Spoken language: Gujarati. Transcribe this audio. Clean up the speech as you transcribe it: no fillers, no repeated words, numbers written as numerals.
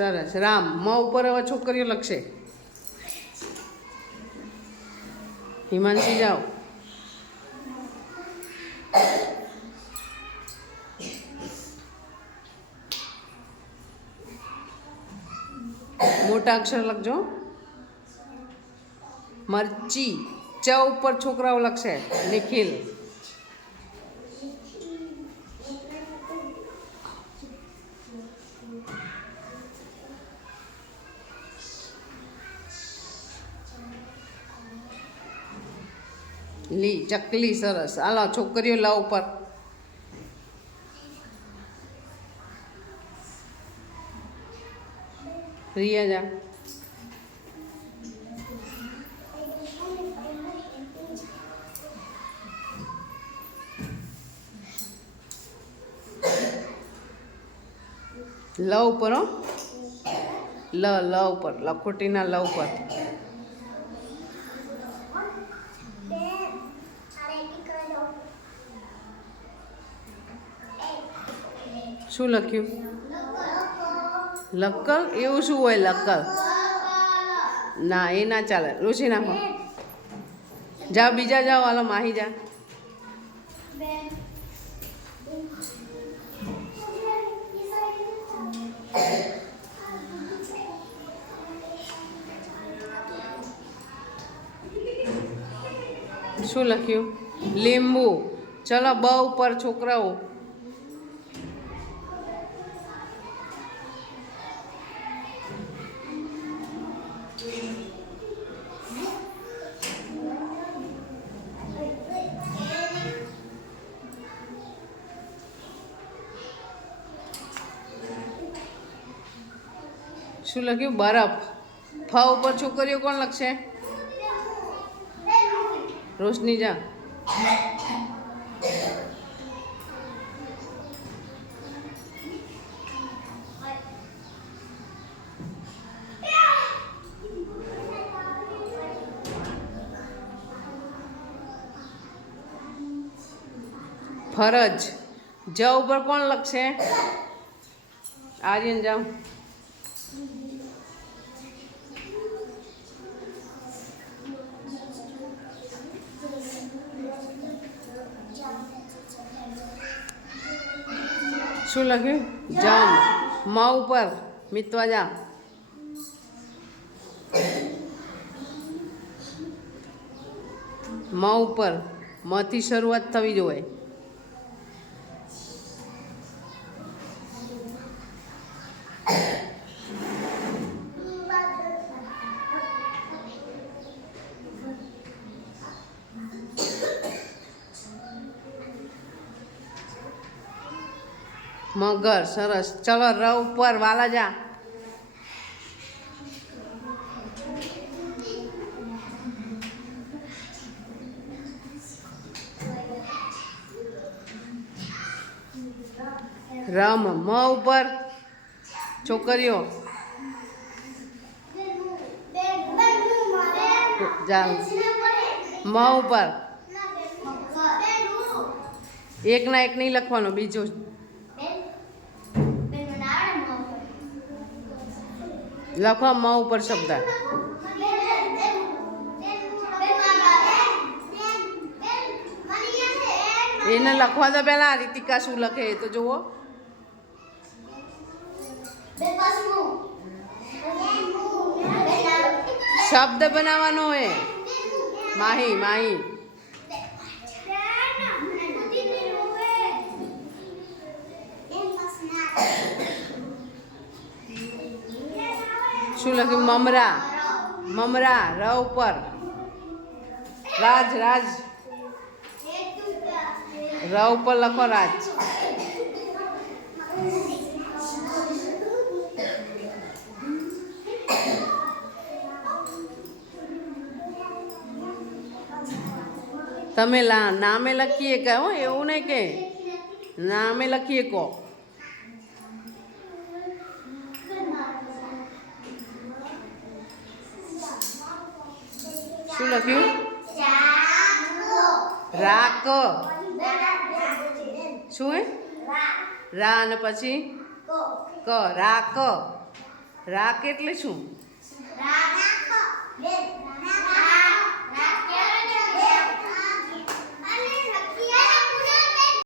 સરસ. રામ. મ ઉપર હવે છોકરીઓ લખશે. હિમાંશી જાઓ. મોટા અક્ષર લખજો. મરચી. ચ ઉપર છોકરાઓ લખશે. નિખિલ. લી. ચકલી. સરસ. હાલો છોકરીઓ લ ઉપર. રિયા જા. લ ઉપર હો. લ ઉપર. લખોટીના લ ઉપર. શું લખ્યું? લક્કલ. એવું શું હોય લક્કલ? ના એ ના ચાલે. લૂછી નાખો. જાઓ બીજા જાઓ. હાલો માહી જા. શું લખ્યું? લીંબુ. ચલો બ ઉપર છોકરાઓ. શું લખ્યું? બરફ. ફ ઉપર છોકરીઓ કોણ લખશે? રોશની જા. ફરજ. જ ઉપર કોણ લખશે? આર્યન જાઓ. શું લખ્યું? જમ. મ ઉપર મિતવા જા. મ ઉપર. મથી શરૂઆત થવી જોઈએ. મગર. સરસ. ચલો ર ઉપર વાલા જા. રમ. મ ઉપર છોકરીઓ. ચાલ. મ ઉપર એક ના એક નહીં લખવાનો. બીજો લખો મ ઉપર શબ્દ. એને લખવા દો પહેલા. રીતિકા શું લખે એ તો જુઓ. શબ્દ બનાવવાનો હોય. માહી. માહી. શું લખ્યું? મમરા. મમરા. ર ઉપર. રાજ. રાજ. ર ઉપર લખો રાજ. તમે નામે લખીએ કે હો, એવું નહીં કે નામે લખીએ કહો. શું લખ્યું? રાક. શું હે? રા અને પછી ક. રાક. રાખ એટલે શું? રાગ